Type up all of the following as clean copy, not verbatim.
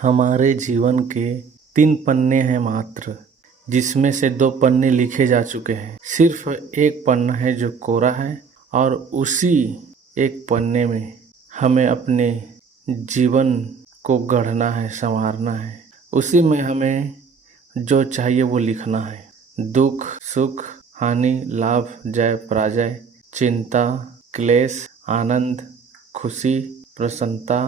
हमारे जीवन के 3 पन्ने हैं मात्र, जिसमें से 2 पन्ने लिखे जा चुके हैं। सिर्फ एक पन्ना है जो कोरा है और उसी एक पन्ने में हमें अपने जीवन को गढ़ना है, संवारना है। उसी में हमें जो चाहिए वो लिखना है। दुख, सुख, हानि, लाभ, जय, पराजय, चिंता, क्लेश, आनंद, खुशी, प्रसन्नता,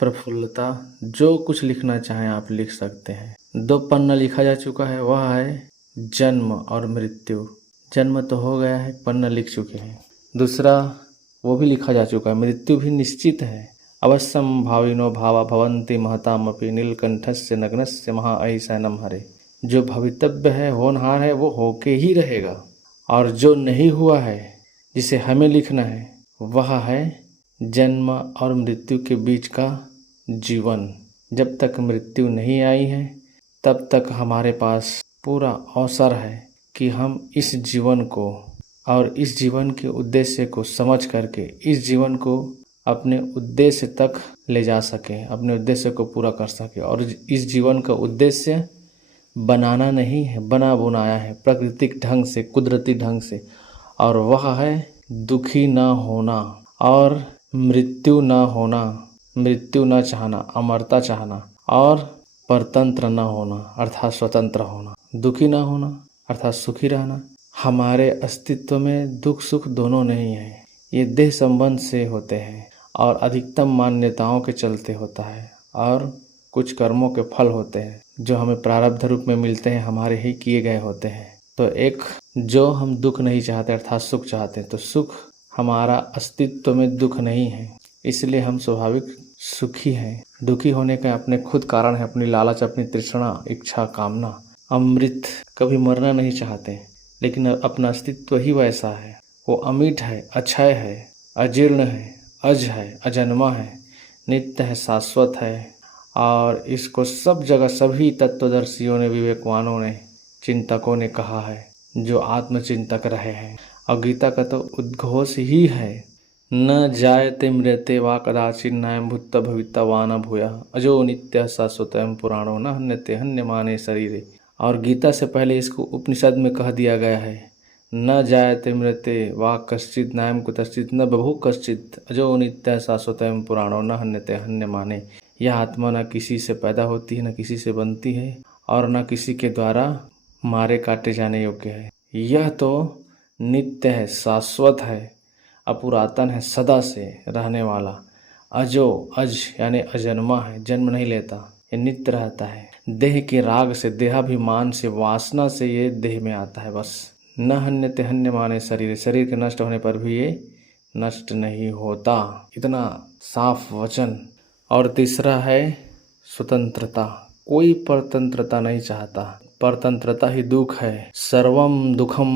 प्रफुल्लता, जो कुछ लिखना चाहें आप लिख सकते हैं। 2 पन्ना लिखा जा चुका है, वह है जन्म और मृत्यु। जन्म तो हो गया है, पन्ना लिख चुके हैं। दूसरा वो भी लिखा जा चुका है, मृत्यु भी निश्चित है। अवश्यम भाविनो भावा भवन्ति महतामपि नीलकंठस्य नग्नस्य महाऐशनम हरे। जो भवितव्य है, होनहार है, वो होके ही रहेगा। और जो नहीं हुआ है, जिसे हमें लिखना है, वह है जन्म और मृत्यु के बीच का जीवन। जब तक मृत्यु नहीं आई है तब तक हमारे पास पूरा अवसर है कि हम इस जीवन को और इस जीवन के उद्देश्य को समझ करके इस जीवन को अपने उद्देश्य तक ले जा सकें, अपने उद्देश्य को पूरा कर सकें। और इस जीवन का उद्देश्य बनाना नहीं है, बना बुनाया है प्राकृतिक ढंग से, कुदरती ढंग से, और वह है दुखी ना होना और मृत्यु ना होना, मृत्यु ना चाहना, अमरता चाहना, और परतंत्र ना होना अर्थात स्वतंत्र होना, दुखी ना होना अर्थात सुखी रहना। हमारे अस्तित्व में दुख सुख दोनों नहीं है, ये देह संबंध से होते हैं और अधिकतम मान्यताओं के चलते होता है, और कुछ कर्मों के फल होते हैं जो हमें प्रारब्ध रूप में मिलते हैं, हमारे ही किए गए होते हैं। तो एक जो हम दुख नहीं चाहते अर्थात सुख चाहते हैं, तो सुख हमारा अस्तित्व में दुख नहीं है, इसलिए हम स्वाभाविक सुखी हैं। दुखी होने का अपने खुद कारण है, अपनी लालच, अपनी तृष्णा, इच्छा, कामना। अमृत कभी मरना नहीं चाहते, लेकिन अपना अस्तित्व ही वैसा है। वो अमिट है, अक्षय है, अजीर्ण है, अज है, अजन्मा है, नित्य है, शाश्वत है। और इसको सब जगह सभी तत्वदर्शियों ने, विवेकवानों ने, चिंतकों ने कहा है, जो आत्मचिंतक रहे हैं। और गीता का तो उद्घोष ही है, न जायते मृते वा कदाचित् नायं भूत्वा भविता वा न भूयः अजो नित्यः शाश्वतोऽयं पुराणो न हन्यते हन्यमाने शरीरे। और गीता से पहले इसको उपनिषद में कह दिया गया है, न जायते मृते वा कश्चित् नायं कुतश्चित् न बभूव कश्चित् अजो नित्यः शाश्वतोऽयं पुराणो न हन्यते हन्यमाने। यह आत्मा न किसी से पैदा होती है, न किसी से बनती है, और न किसी के द्वारा मारे काटे जाने योग्य है। यह तो नित्य है, शाश्वत है, अपुरातन है, सदा से रहने वाला। अजो, अज यानी अजन्मा है, जन्म नहीं लेता, ये नित्य रहता है। देह के राग से, देहाभिमान से, वासना से ये देह में आता है बस। न हन्यते हन्यमाने शरीर, शरीर के नष्ट होने पर भी ये नष्ट नहीं होता। इतना साफ वचन। और तीसरा है स्वतंत्रता। कोई परतंत्रता नहीं चाहता, परतंत्रता ही दुख है। सर्वम दुखम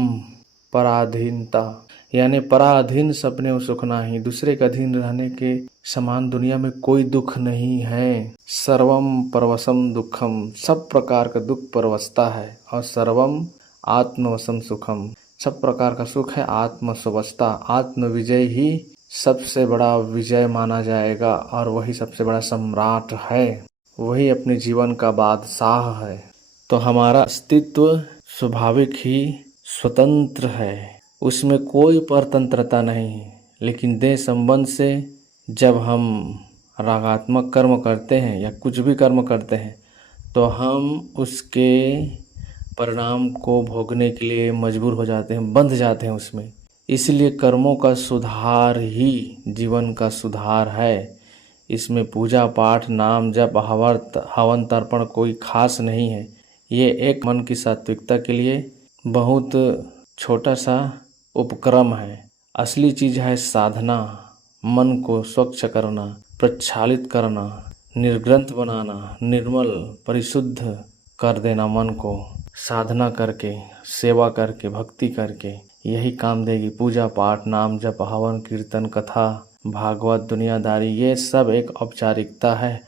पराधीनता, यानी पराधीन सपने सुख नाही, दूसरे के अधीन रहने के समान दुनिया में कोई दुख नहीं है। सर्वम परवशम दुखम, सब प्रकार का दुख परवशता है। और सर्वम आत्मवशम सुखम, सब प्रकार का सुख है आत्मस्वशता। आत्म विजय ही सबसे बड़ा विजय माना जाएगा, और वही सबसे बड़ा सम्राट है, वही अपने जीवन का बादशाह है। तो हमारा अस्तित्व स्वाभाविक ही स्वतंत्र है, उसमें कोई परतंत्रता नहीं। लेकिन देह संबंध से जब हम रागात्मक कर्म करते हैं या कुछ भी कर्म करते हैं, तो हम उसके परिणाम को भोगने के लिए मजबूर हो जाते हैं, बंध जाते हैं उसमें। इसलिए कर्मों का सुधार ही जीवन का सुधार है। इसमें पूजा पाठ, नाम जप, हवन तर्पण कोई खास नहीं है। ये एक मन की सात्विकता के लिए बहुत छोटा सा उपक्रम है। असली चीज है साधना, मन को स्वच्छ करना, प्रक्षालित करना, निर्ग्रंथ बनाना, निर्मल परिशुद्ध कर देना मन को। साधना करके, सेवा करके, भक्ति करके यही काम देगी। पूजा पाठ, नाम जप, हवन, कीर्तन, कथा, भागवत, दुनियादारी, ये सब एक औपचारिकता है।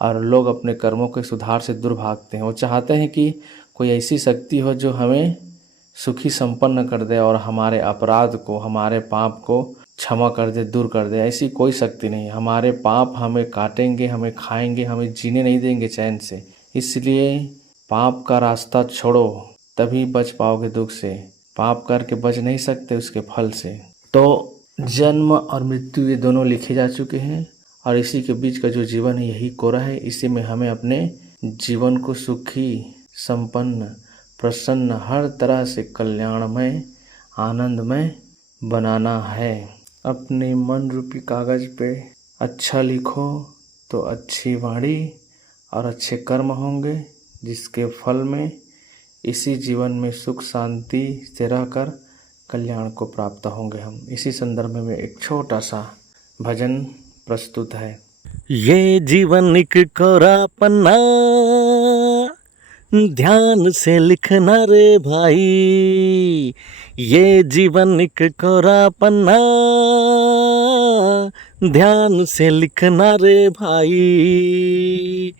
और लोग अपने कर्मों के सुधार से दूर भागते हैं। वो चाहते हैं कि कोई ऐसी शक्ति हो जो हमें सुखी संपन्न कर दे और हमारे अपराध को, हमारे पाप को क्षमा कर दे, दूर कर दे, ऐसी कोई शक्ति नहीं है। हमारे पाप हमें काटेंगे, हमें खाएंगे, हमें जीने नहीं देंगे चैन से। इसलिए पाप का रास्ता छोड़ो, तभी बच पाओगे दुख से। पाप करके बच नहीं सकते उसके फल से। तो जन्म और मृत्यु ये दोनों लिखे जा चुके हैं, और इसी के बीच का जो जीवन है यही कोरा है। इसी में हमें अपने जीवन को सुखी, संपन्न, प्रसन्न, हर तरह से कल्याणमय, आनंदमय बनाना है। अपने मन रूपी कागज पे अच्छा लिखो तो अच्छी वाणी और अच्छे कर्म होंगे, जिसके फल में इसी जीवन में सुख शांति से रहकर कल्याण को प्राप्त होंगे हम। इसी संदर्भ में एक छोटा सा भजन प्रस्तुत है। ये जीवन एक कोरा पन्ना, ध्यान से लिखना रे भाई। ये जीवन एक कोरा पन्ना, ध्यान से लिखना रे भाई।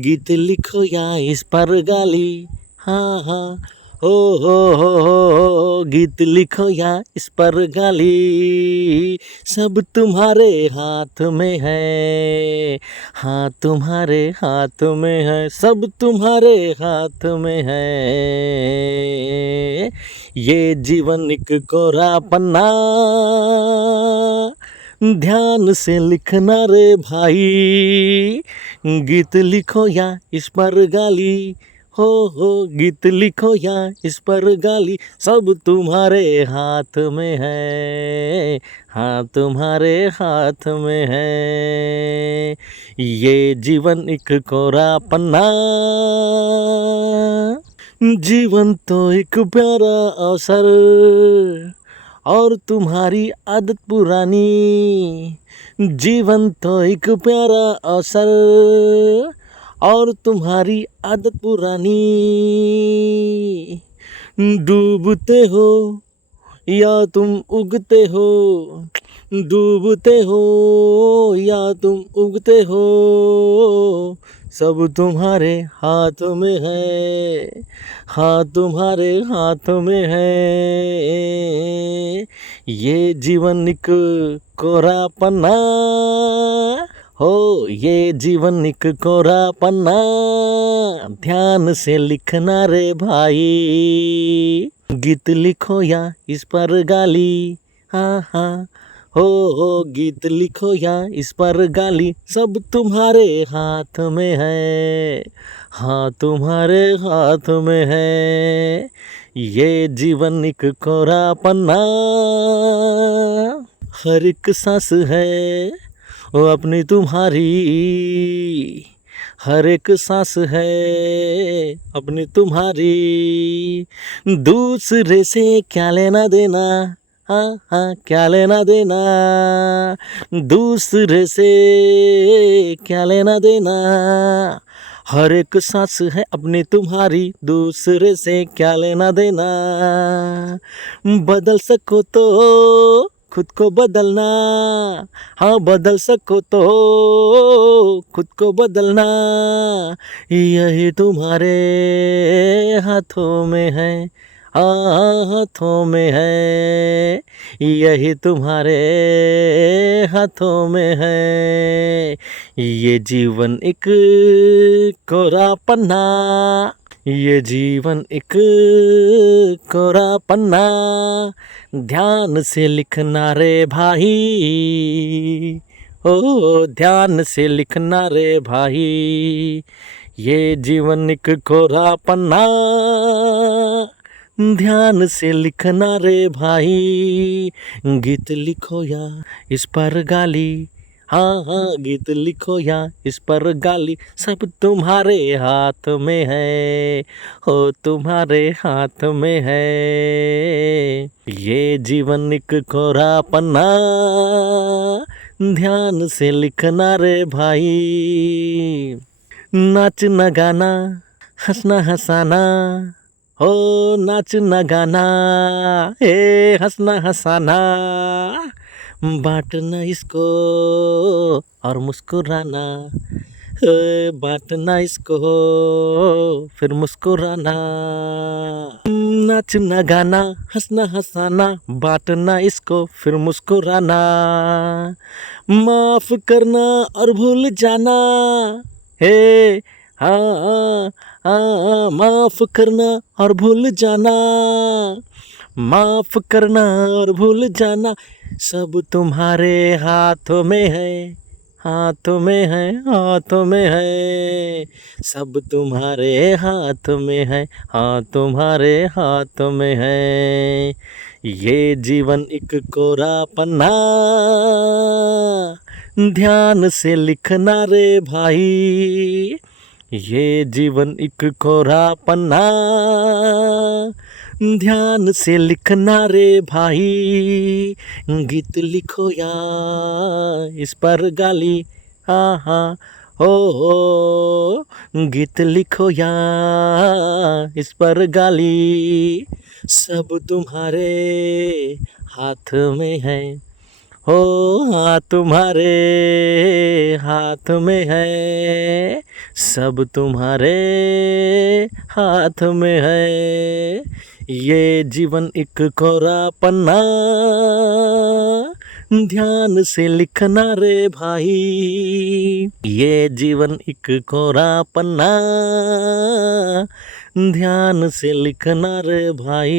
गीत लिखो या इस पर गाली, हाँ हाँ हो, गीत लिखो या इस पर गाली। सब तुम्हारे हाथ में है, हाँ तुम्हारे हाथ में है, सब तुम्हारे हाथ में है। ये जीवन एक कोरा पन्ना, ध्यान से लिखना रे भाई। गीत लिखो या इस पर गाली, हो गीत लिखो या इस पर गाली। सब तुम्हारे हाथ में है, हाँ तुम्हारे हाथ में है। ये जीवन एक कोरा पन्ना, जीवन तो एक प्यारा अवसर, और तुम्हारी आदत पुरानी। जीवन तो एक प्यारा अवसर, और तुम्हारी आदत पुरानी। डूबते हो या तुम उगते हो, डूबते हो या तुम उगते हो, सब तुम्हारे हाथ में है, हाँ तुम्हारे हाथ में है। ये जीवन एक कोरा पन्ना, हो ये जीवन एक कोरा पन्ना, ध्यान से लिखना रे भाई। गीत लिखो या इस पर गाली, हाँ हाँ हो गीत लिखो या इस पर गाली। सब तुम्हारे हाथ में है, हाँ तुम्हारे हाथ में है। ये जीवन एक कोरा पन्ना, हर एक सांस है वो अपनी तुम्हारी, हर एक सांस है अपनी तुम्हारी। दूसरे से क्या लेना देना, हाँ हाँ क्या लेना देना, दूसरे से क्या लेना देना। हर एक सांस है अपनी तुम्हारी, दूसरे से क्या लेना देना। बदल सको तो खुद को बदलना, हाँ बदल सको तो खुद को बदलना। यही तुम्हारे हाथों में है, हाथों में है। यही तुम्हारे हाथों में है। ये जीवन एक कोरा पन्ना, ये जीवन एक कोरा पन्ना, ध्यान से लिखना रे भाई। ओ ध्यान से लिखना रे भाई। ये जीवन एक कोरा पन्ना, ध्यान से लिखना रे भाई। गीत लिखो या इस पर गाली, हाँ हाँ गीत लिखो या इस पर गाली। सब तुम्हारे हाथ में है, हो तुम्हारे हाथ में है। ये जीवन एक कोरा पन्ना, ध्यान से लिखना रे भाई। नाचना गाना हंसना हंसाना, हो नाचना गाना हे हंसना हंसाना। बांटना इसको और मुस्कुराना, बांटना इसको फिर मुस्कुराना। नाचना गाना हंसना हंसाना बांटना इसको फिर मुस्कुराना, माफ करना और भूल जाना, हे हाँ हाँ हाँ, माफ करना और भूल जाना, माफ करना और भूल जाना, सब तुम्हारे हाथों में है, हाथों में है, हाथों में है, सब तुम्हारे हाथ में है, हाँ तुम्हारे हाथों में है। ये जीवन एक कोरा पन्ना, ध्यान से लिखना रे भाई, ये जीवन एक कोरा पन्ना, ध्यान से लिखना रे भाई, गीत लिखो या इस पर गाली, हाँ हाँ हो, गीत लिखो या इस पर गाली, सब तुम्हारे हाथ में है, हो हाँ तुम्हारे हाथ में है, सब तुम्हारे हाथ में है। ये जीवन एक कोरा पन्ना, ध्यान से लिखना रे भाई, ये जीवन एक कोरा पन्ना, ध्यान से लिखना रे भाई।